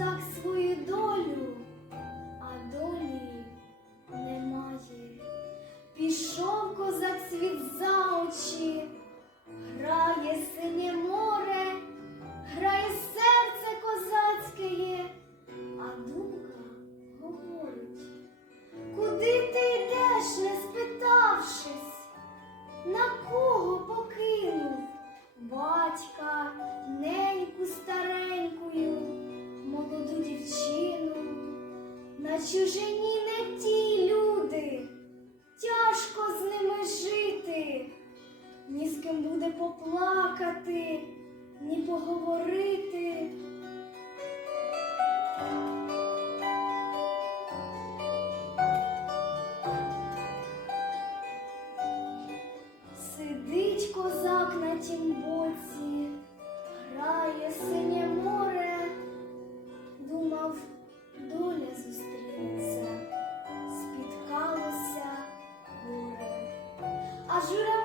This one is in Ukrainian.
козак свою долю, а долі немає. Пішов козак світ за очі, грає синє море, грає серце козацьке, а думка говорить, куди ти йдеш, не спитавшись, на кого чужині не ті люди, тяжко з ними жити, ні з ким буде поплакати, ні поговорити. Сидить козак на тім боці, А